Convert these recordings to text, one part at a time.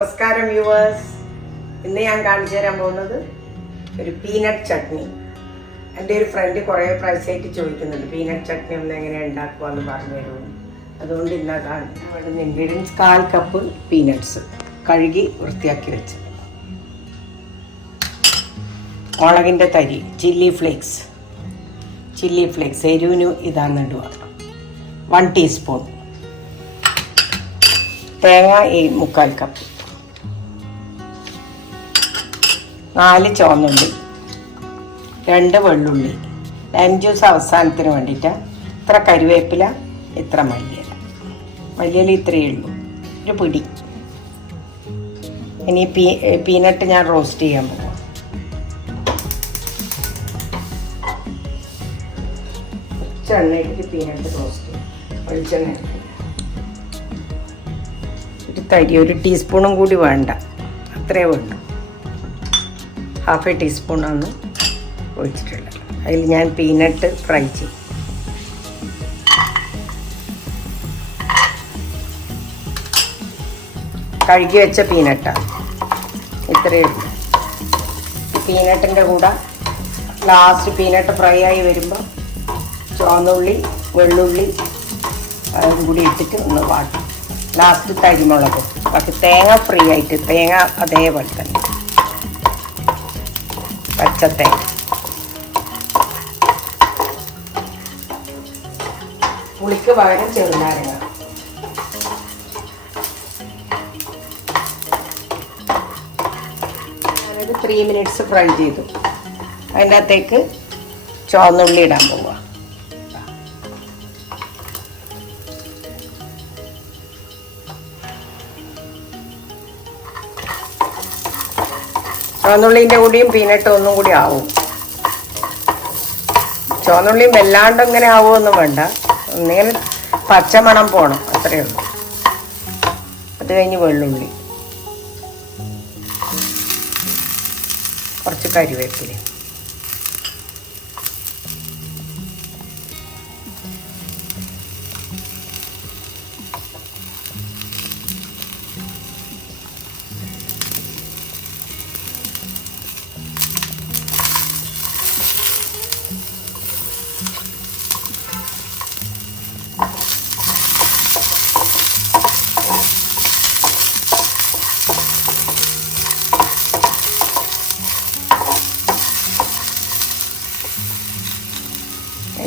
നമസ്കാരം വ്യൂവേഴ്സ്. ഇന്ന് ഞാൻ കാണിച്ചു തരാൻ പോകുന്നത് ഒരു പീനട്ട് ചട്നി. എൻ്റെ ഒരു ഫ്രണ്ട് കുറേ പ്രാവശ്യമായിട്ട് ചോദിക്കുന്നുണ്ട് പീനട്ട് ചട്നി ഒന്ന് എങ്ങനെ ഉണ്ടാക്കുക എന്ന് പറഞ്ഞു തരുമെന്ന്. അതുകൊണ്ട് ഇന്നാ വേണ്ടുന്ന ഇൻഗ്രീഡിയൻസ് 1/4 കപ്പ് പീനട്ട്സ് കഴുകി വൃത്തിയാക്കി വെച്ച്, മുളകിൻ്റെ തരി, ചില്ലി ഫ്ലേക്സ് എരിവിന് ഇതാന്ന് ഇടുക, 1 ടീസ്പൂൺ തേങ്ങ 1/4 കപ്പ്, 4 ചുവന്നുള്ളി, 2 വെള്ളുള്ളി, ലൈം ജ്യൂസ് അവസാനത്തിന് വേണ്ടിയിട്ട്, ഇത്ര കറിവേപ്പില, ഇത്ര മല്ലിയില ഇത്രയേ ഉള്ളൂ, ഒരു പിടി. ഇനി പീനട്ട് ഞാൻ റോസ്റ്റ് ചെയ്യാൻ പോവാം. എണ്ണയിലേക്ക് പീനട്ട് റോസ്റ്റ് ചെയ്യും. വെളിച്ചെണ്ണ ഒരു തരി, 1 ടീസ്പൂണും കൂടി വേണ്ട, അത്രേ വേണ്ടു. 1/2 ടീസ്പൂണാണ് ഒഴിച്ചിട്ടുള്ളത്. അതിൽ ഞാൻ പീനട്ട് ഫ്രൈ ചെയ്യും. കഴുകി വെച്ച പീനട്ടാണ്, ഇത്രയേ ഉള്ളൂ. പീനട്ടിൻ്റെ കൂടെ ലാസ്റ്റ് പീനട്ട് ഫ്രൈ ആയി വരുമ്പോൾ ചുവന്നുള്ളി, വെള്ളുള്ളി അതും കൂടി ഇട്ടിട്ട് ഒന്ന് വാട്ടും. ലാസ്റ്റ് തരിമുളകും, ബാക്കി തേങ്ങ ഫ്രീ ആയിട്ട്, തേങ്ങ അതേപോലെ തന്നെ പച്ചത്തേങ്ങ. പുളിക്ക് പകരം ചെറുനാരങ്ങ. ഞാനൊരു 3 മിനിറ്റ്സ് ഫ്രൈ ചെയ്തു. അതിൻ്റെ അകത്തേക്ക് ചുവന്നുള്ളി ഇടാൻ പോവുക. ചുവന്നുള്ളിൻ്റെ കൂടിയും പീനട്ട് ഒന്നും കൂടി ആവും. ചുവന്നുള്ളിയും വല്ലാണ്ട് ഇങ്ങനെ ആവുമൊന്നും വേണ്ട, ഒന്നിങ്ങനെ പച്ചമണം പോണം, അത്രയേ ഉള്ളൂ. അത് കഴിഞ്ഞ് വെള്ളുള്ളി, കുറച്ച് കറിവേപ്പില,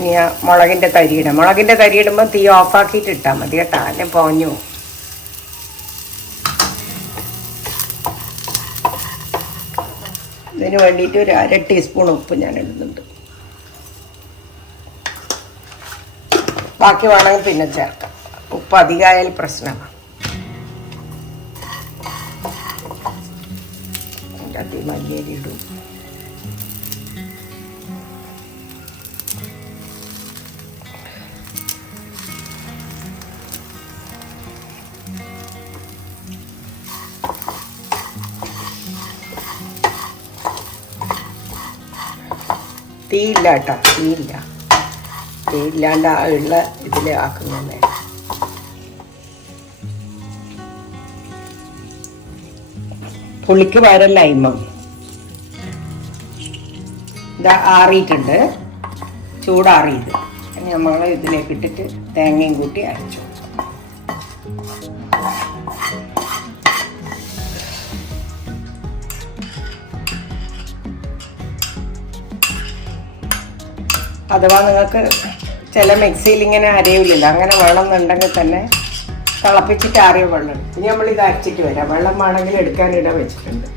ഇനി മുളകിൻ്റെ തരിയിടാം. മുളകിൻ്റെ തരിയിടുമ്പോൾ തീ ഓഫാക്കിയിട്ട് ഇട്ടാൽ മതി കേട്ടോ, അല്ലെ പോഞ്ഞു. ഇതിന് വേണ്ടിയിട്ട് ഒരു 1/2 ടീസ്പൂൺ ഉപ്പ് ഞാൻ ഇടുന്നുണ്ട്. ബാക്കി വേണമെങ്കിൽ പിന്നെ ചേർക്കാം. ഉപ്പ് അധികമായാൽ പ്രശ്നമാണ്. മല്ലിയില ഇടും. തീയില്ല കേട്ടോ, തീയില്ലാണ്ട് ആ ഉള്ള ഇതിൽ ആക്കുന്നതന്നെ. പുളിക്ക് പകരം ലൈമം. ഇതാ ആറിയിട്ടുണ്ട്, ചൂടാറിയത്. ഇനി നമ്മൾ ഇതിലേക്ക് ഇട്ടിട്ട് തേങ്ങയും കൂട്ടി അരച്ചു. അഥവാ നിങ്ങൾക്ക് ചില മിക്സിയിൽ ഇങ്ങനെ അരയില്ലല്ലോ, അങ്ങനെ വേണമെന്നുണ്ടെങ്കിൽ തന്നെ തിളപ്പിച്ചിട്ട് ആറിയ വെള്ളം. ഇനി നമ്മളിത് അരച്ചിട്ട് വരാം. വെള്ളം വേണമെങ്കിൽ എടുക്കാനിട വെച്ചിട്ടുണ്ട്.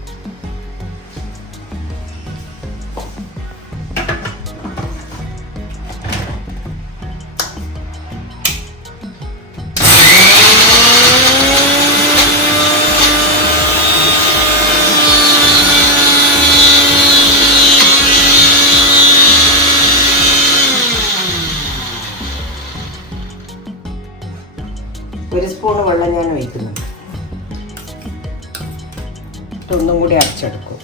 ഒരു സ്പൂൺ വെള്ളം ഞാൻ ഒഴിക്കുന്നുണ്ട്. ഒന്നും കൂടി അരച്ചെടുക്കും.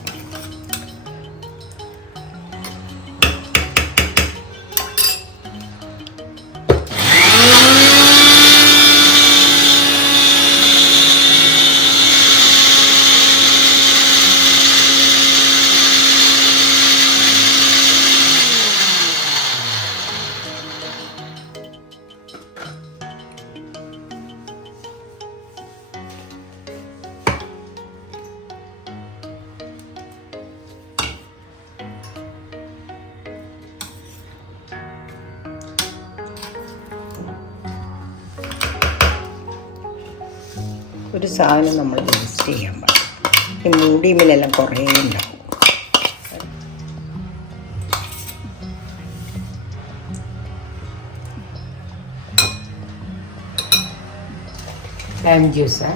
ഒരു സാധനം നമ്മൾ വേസ്റ്റ് ചെയ്യാൻ പാടില്ല. ഈ മൂടിയുമ്മിലെല്ലാം കുറേ ഉണ്ടാവും. ലൈം ജ്യൂസ്,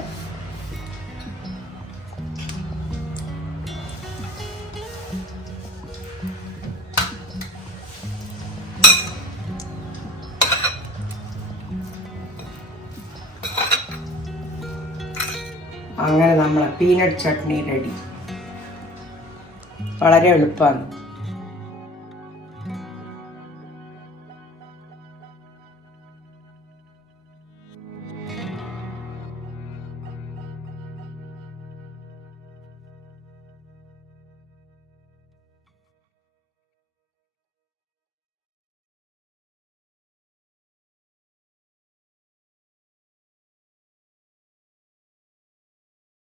അങ്ങനെ നമ്മളെ പീനട്ട് ചട്നി റെഡി. വളരെ എളുപ്പമാണ്.